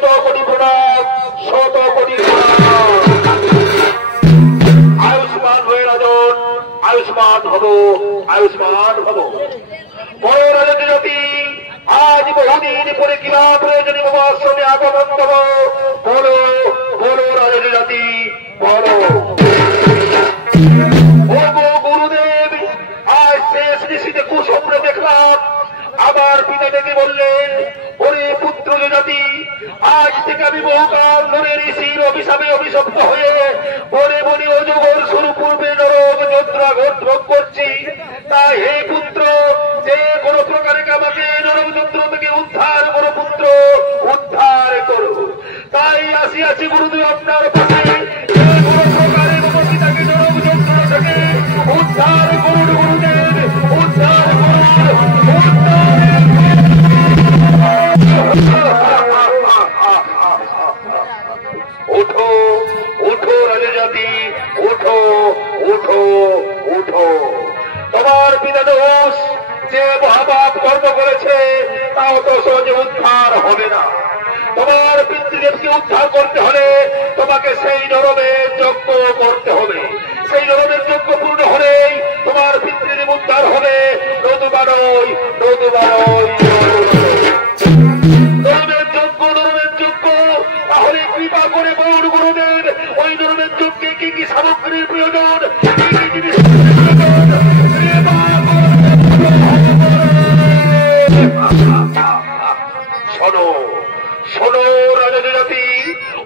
শত কোটি প্রণাম, শত কোটি প্রণাম। আয়ুষ্মান হয়ে রাজন, আয়ুষ্মান হব, আয়ুষ্মান হব। বড় রাজনীতি জাতি আজ বহুদিন পরে কিনা প্রয়োজনীয় বাবার সঙ্গে আগমন দেব। বড় বড় রাজনীতি জাতি বড়। গুরুদেব আজ শেষ ঋষিতে কুস্বপ্ন দেখলাম। আবার পিতা ডেকে বললেন, ওরে পুত্র জাতি, আজ থেকে আমি বহুকাল ধরে ঋষির অভিশাপে অভিশপ্ত হয়ে বনে বনে অজগর শুরু পূর্বে নরক যন্ত্রা ভোগ করছি। তাই হে পুত্র, যে কোন প্রকারে আমাকে নরক যন্ত্র থেকে উদ্ধার করো পুত্র, উদ্ধার করো। তাই আসিয়াছি গুরুদেব আপনার পাশে, যে কোন প্রকারে পিতাকে নরক যন্ত্র থেকে উদ্ধার করুন গুরুদেব, উদ্ধার করুন, উঠো উঠো রাজজাতি, উঠো উঠো উঠো। তোমার পিতা দোষ যে মহাপাপ কর্ম করেছে তাও তো সহজে উদ্ধার হবে না। তোমার পিতৃদেবকে উদ্ধার করতে হলে তোমাকে সেই নরমের যজ্ঞ করতে হবে। সেই নরমের যজ্ঞ পূর্ণ হলেই তোমার পিতৃদেব উদ্ধার হবে। নতুবা নয়, নতুবা নয়। নরমের যজ্ঞ, নরমের যজ্ঞ। তাহলে কৃপা করে বলুন গুরুদেব, ওই নরমের যজ্ঞে কি কি সামগ্রীর প্রয়োজন, কি কি জিনিস শোনো শোনো রাজনীতি জাতি,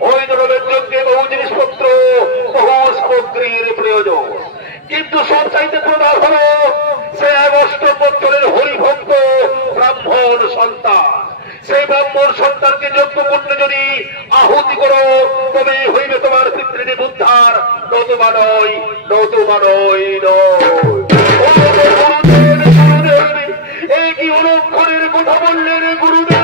ওই নরমের যজ্ঞে বহু জিনিসপত্র, বহু সামগ্রীর প্রয়োজন। কিন্তু সব চাইতে প্রধান হল সে অষ্টম বছরের হরিভক্ত ব্রাহ্মণ সন্তান। সেই ব্রাহ্মণ সন্তানকে যজ্ঞ করতে যদি আহুতি করো তবে হইবে তোমার পিতৃদেব উদ্ধার। নতুবা নয়, নতুবা নয় গুরুদেব, এই কি অলক্ষণের কথা বললেন গুরুদেব?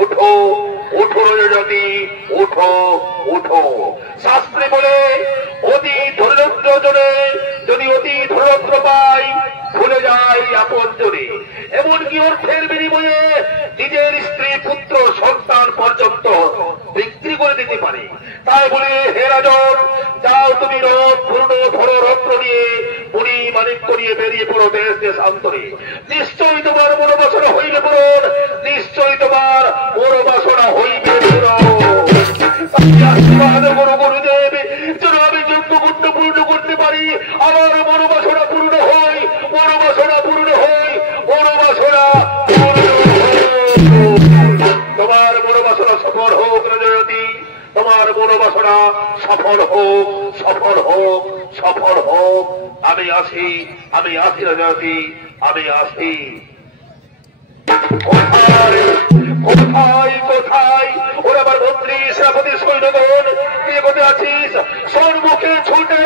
উঠো উঠো জাতি, উঠো উঠো। শাস্ত্রে বলে অতি ধৈর্য জনে যদি অতি ধৈর্য পাই ভুলে যায় আপন জনে। এমনকি অর্থের বিনিময়ে নিজের স্ত্রী পুত্র সন্তান পর্যন্ত বিক্রি করে দিতে পারে। তাই বলে হে রাজন, যাও তুমি রথ পূর্ণ ধরো রত্ন নিয়ে মুনি মানিক্য নিয়ে বেরিয়ে পড়ো দেশ দেশান্তরে। নিশ্চয়ই তোমার মনোবাসনা হইবে পূরণ, নিশ্চয়ই তোমার মনোবাসনা হইবে পূরণ। আশীর্বাদ করো গুরুদেব, যেন আমি যজ্ঞ কুণ্ড পূর্ণ করতে পারি, আমার মনোবাসনা পূর্ণ হই, মনোবাসনা পূর্ণ হই, মনোবাসনা তোমার মনোবাসনা সফল হোক রাজনীতি, তোমার মনোবাসনা সফল হোক, সফল হোক, সফল হোক। আমি আসি, আমি আসি রাজনীতি, আমি আসি। কোথায় কোথায় কোথায় ওরা আমার মন্ত্রী সেনাপতি সৈন্যগণ, কে কোথায় আছিস? সম্মুখে ছুটে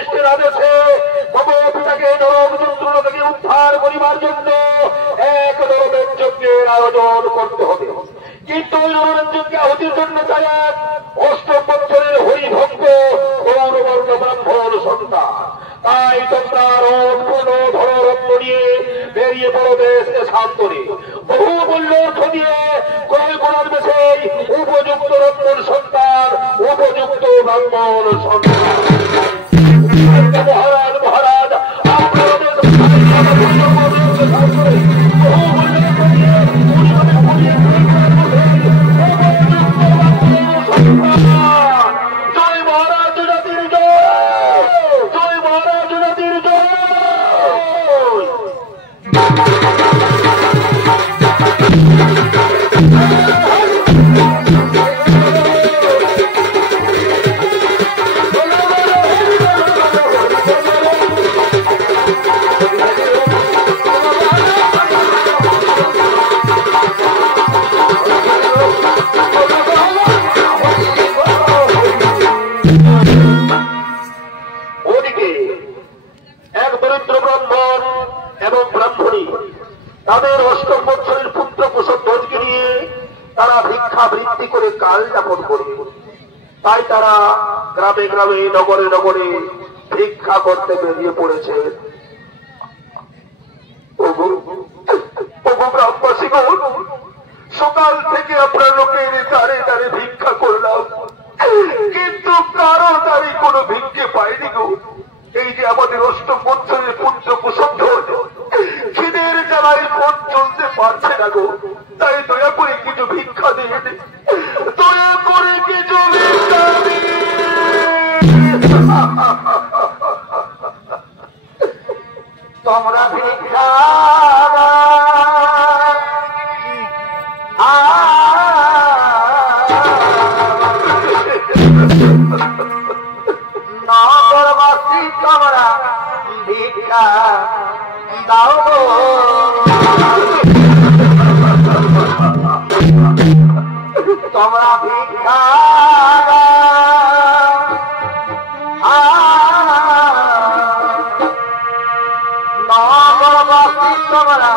বশিষ্ঠের আদেশে মম পিতাকে নরক যন্ত্রণা থেকে উদ্ধার করিবার জন্য এক ধরনের যজ্ঞের আয়োজন করতে হবে। কিন্তু ওই ধরনের যজ্ঞে আহুতির জন্য চাই অষ্টম বছরের হরিভক্ত গৌরবর্ণ ব্রাহ্মণ সন্তান। তাই তোমরা রথ ধরো রত্ন নিয়ে বেরিয়ে পড়ো দেশকে শান্তরে। বহু মূল্য অর্থ দিয়ে ক্রয় করার বেশে উপযুক্ত রত্ন সন্তান, উপযুক্ত ব্রাহ্মণ সন্তান। মহারাজ মহারাজ আপনাদের বহু মূল্য অর্থ দিয়ে জয় মহারাজ জাতির জয়, জয় মহারাজ জাতির জয়। তাদের অষ্টম বৎসরের পুত্র কুশধ্বজকে নিয়ে তারা ভিক্ষাবৃত্তি করে কাল যাপন করবে। তাই তারা গ্রামে গ্রামে নগরে নগরে ভিক্ষা করতে বেরিয়ে পড়েছে। সকাল থেকে আমরা লোকের দ্বারে দ্বারে ভিক্ষা করলাম, কিন্তু কারো দ্বারে কোনো ভিক্ষে পাইনি গো। এই যে আমাদের অষ্টম বৎসরের পুত্র কুশধ্বজ খিদের জ্বালায় পথ চলতে পারছে না গো, তাই দয়া করে কিছু ভিক্ষা দিয়ে, দয়া করে কিছু ভিক্ষা দিয়ে। তোমরা ভিক্ষা নগরবাসী তোমরা ভিক্ষা দাও গো। তোমরা ভিক্ষা নগরবাসী তোমরা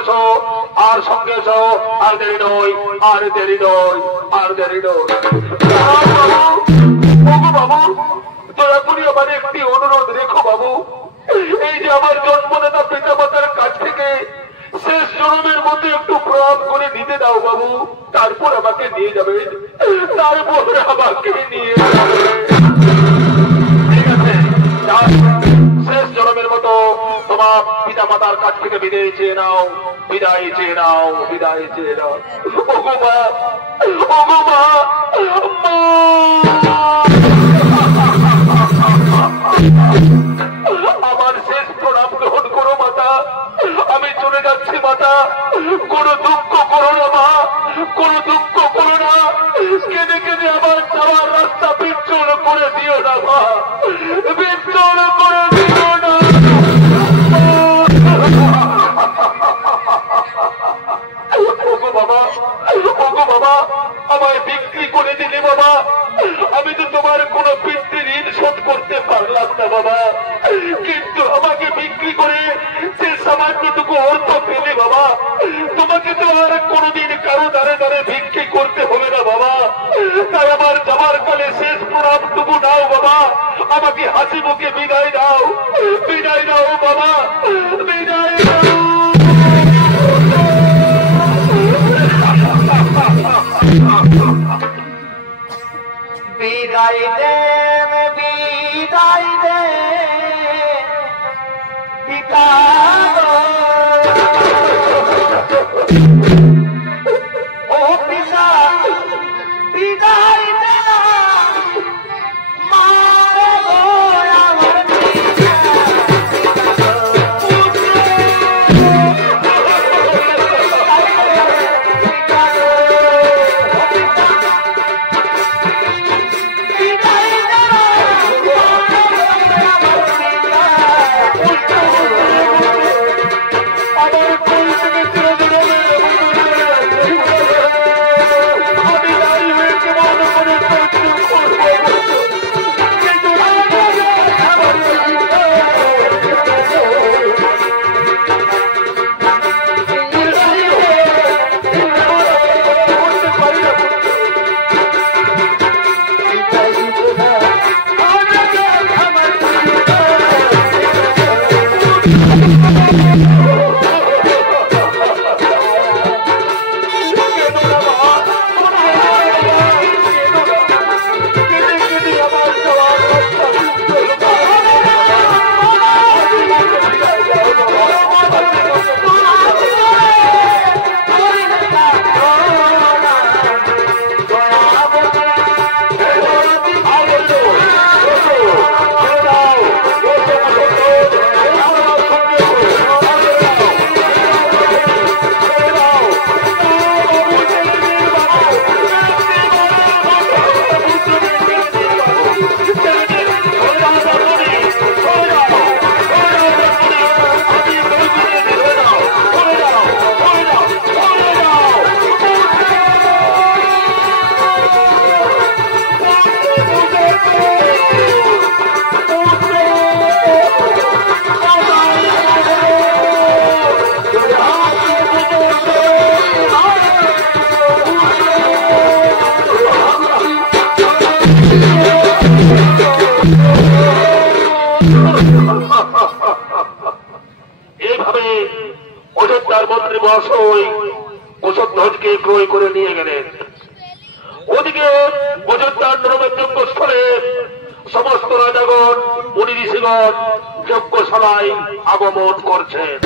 এসো, আর সঙ্গে এসো, আর দেরি নয়, আর দেরি নয়, আর দেরি নয়। বাবু, দয়া করি আমার একটি অনুরোধ রেখো বাবু। এই যে আমার জন্মদাতা পিতা মাতার কাছ থেকে শেষ জন্মের মধ্যে একটু প্রণাম করে দিতে দাও বাবু, তারপর আমাকে নিয়ে যাবে, তারপর আমাকে নিয়ে যাবে। ঠিক আছে, শেষ জন্মের মতো তোমার পিতা মাতার কাছ থেকে বিদায় চেয়ে নাও, বিদায় চেয়ে নাও, বিদায় চেয়ে নাও। ওগো মা, ওগো মা, আমার শেষ প্রণাম গ্রহণ করো মাতা। আমি চলে যাচ্ছি মাতা, কোনো দুঃখ করো না মা, কোনো দুঃখ করো না। কেঁদে কেঁদে আমার যাওয়ার রাস্তা বিচ্ছন্ন করে দিও না মা, বিচ্ছন্ন করে দিও না। ওগো বাবা, ওগো বাবা, আমায় বিক্রি করে দিলে বাবা। আমি তো তোমার কোনো পিতৃ ঋণ শোধ করতে পারলাম না বাবা, কিন্তু আমাকে বিক্রি করে যে সামান্যটুকু অর্থ পেলে বাবা, তোমাকে তো আর কোনোদিন কারো দ্বারে দ্বারে ভিক্ষে করতে হবে না বাবা। তাই আমার যাবার কালে শেষ প্রণামটুকু নাও বাবা, আমাকে হাসি মুখে বিদায় দাও, বিদায় দাও বাবা, বিদায় দাও। বিদায় দেন, বিদায় দে পিতা, ও পিতা বিদায় দে মারে গো আমার পিতা। এইভাবে অযোধ্যার মন্ত্রী মহাশয় কুশধ্বজকে ক্রয় করে নিয়ে গেলেন। ওদিকে অযোধ্যার নৈবেদ্য স্থলে সমস্ত রাজাগণ, মুনি ঋষিগণ যজ্ঞশালায় আগমন করছেন।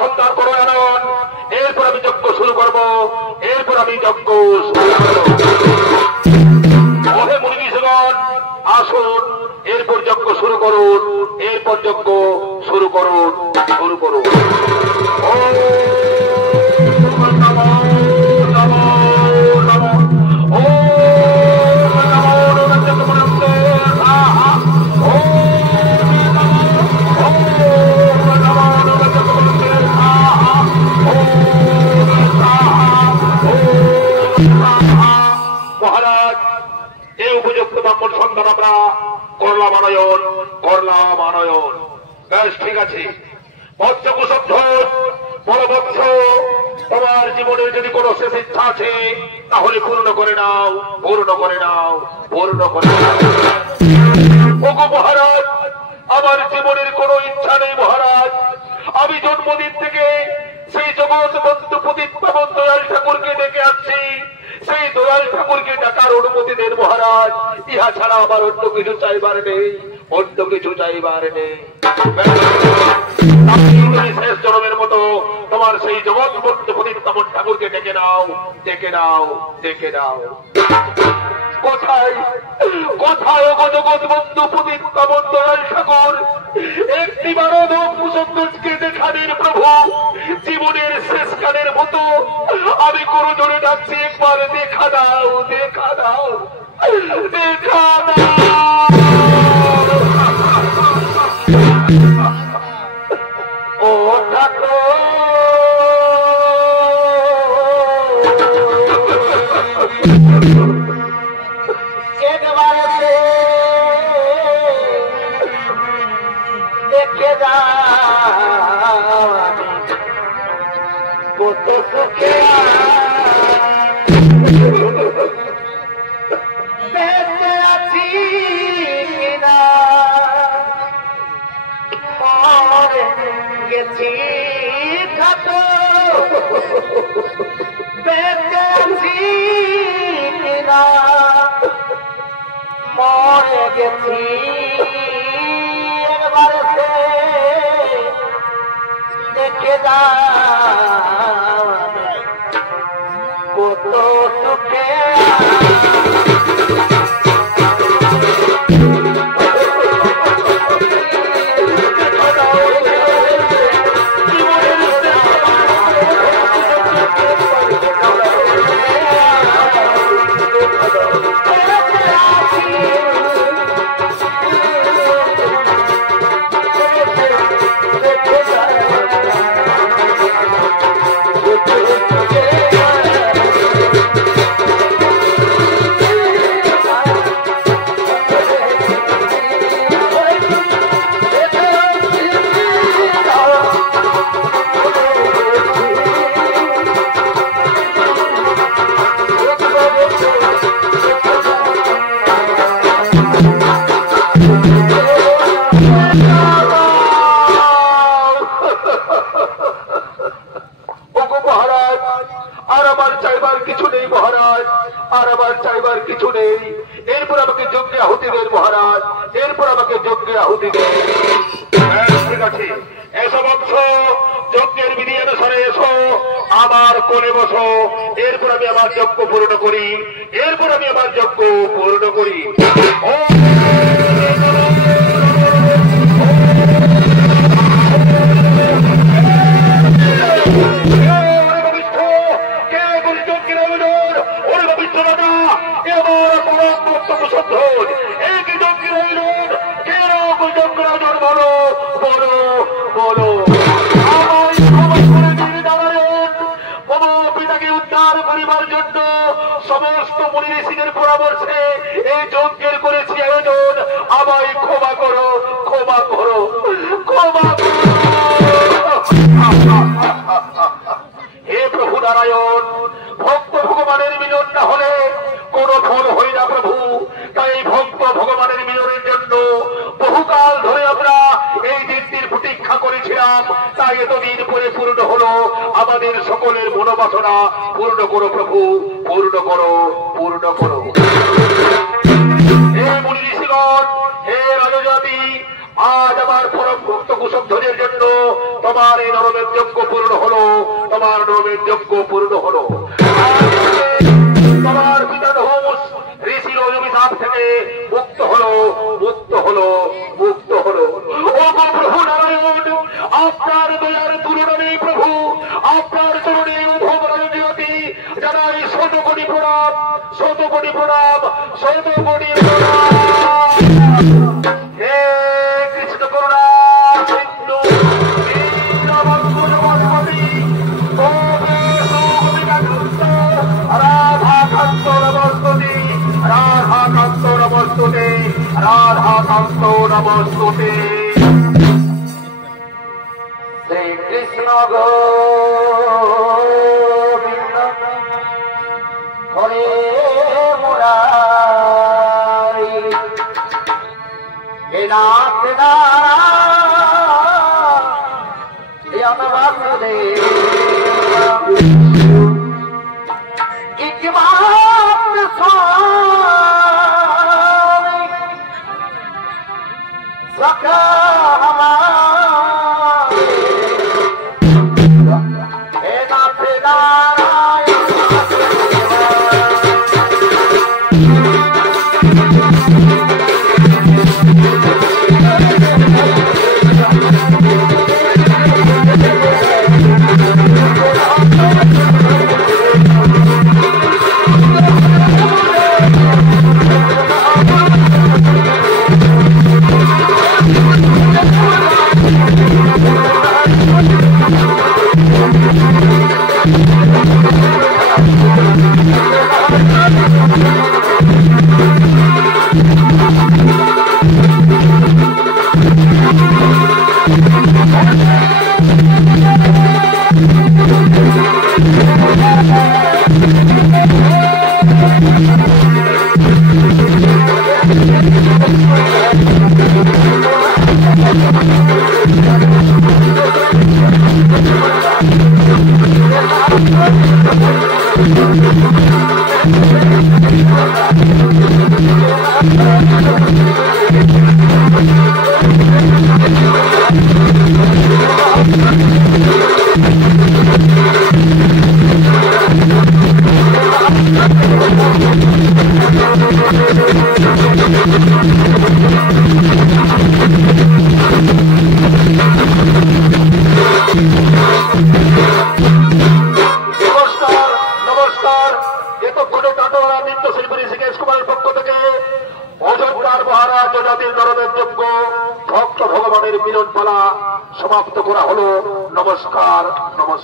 সন্ধান করো আনন, এরপর আমি যজ্ঞ শুরু করবো, এরপর আমি যজ্ঞ ওহে মুনিগণ আসুন, এরপর যজ্ঞ শুরু করুন, এরপর যজ্ঞ শুরু করুন, শুরু করুন। মহারাজ, এই উপযুক্ত ব্রাহ্মণ সন্তান আমরা করলাম আনয়ন, করলাম আনয়ন। বেশ, ঠিক আছে। পঞ্চকুশধ্বজ বলবৎস, তোমার জীবনের যদি কোনো শেষ ইচ্ছা আছে তাহলে পূর্ণ করে নাও, পূর্ণ করে নাও, পূর্ণ করে নাও। ওগো মহারাজ, আমার জীবনের কোনো ইচ্ছা নেই মহারাজ। আমি জন্মদিন থেকে সেই জগৎ বন্ধু প্রদীপ্তবন দয়াল ঠাকুরকে ডেকে আসছি, সেই দয়াল ঠাকুরকে ডাকার অনুমতি দেন মহারাজ। ইহা ছাড়া আমার অন্য কিছু চাইবার নেই, অন্য কিছু চাইবার নেই। শেষ জন্মের মতো তোমার সেই জগৎ বন্ধু প্রদীপ্তবন ঠাকুরকে ডেকে নাও, ডেকে নাও, ডেকে নাও। কোথায় কোথায় জগৎ বন্ধু প্রদীপ্তবন দয়াল ঠাকুর? একটিবারও মুসলমানকে দেখানের প্রভু, জীবনের শেষ কালের মতো আমি কোনো জোরে ডাকছি, একবার দেখা দাও, দেখা দাও, দেখা দাও। ও ঠাকুর একবারে দেখে যাও কত সুখে বেঁচে আছি কিনা, মরে গেছি ঠাকুর, বেঁচে আছি কিনা, মরে গেছি। একবারে দেখে যাও কত সুখে আজ আমার পরম ভক্ত কুশধ্বজের জন্য তোমার এই নরমের যজ্ঞ পূর্ণ হলো, তোমার নরমের যজ্ঞ পূর্ণ হলো। তোমার পিতা ধূস ঋষির অভিশাপ থেকে মুক্ত হলো, মুক্ত হলো, মুক্ত হলো। ও প্রভু নারায়ণ, আপনার দয়ার তুলনা নেই প্রভু, আপনার চরণে উদ্ধব রাজনীতি জানাই শত কোটি প্রণাম, শত কোটি প্রণাম, শত কোটি প্রণাম। হে কৃষ্ণ করুণা সিন্ধু দীনবন্ধু জগৎপতি রাধাকান্ত নমস্তুতে, রাধাকান্ত নমস্তুতে, রাধাকান্ত নমস্তুতে। শ্রীকৃষ্ণ গোবিন্দ হরে মুরারি, হে নাথ নারায়ণ বাসুদেব। একমাত্র স্বামী সখা हमारे, हे नाथ नारायण ভক্ত ভগবানের মিলন পালা সমাপ্ত করা হলো। নমস্কার, নমস্কার।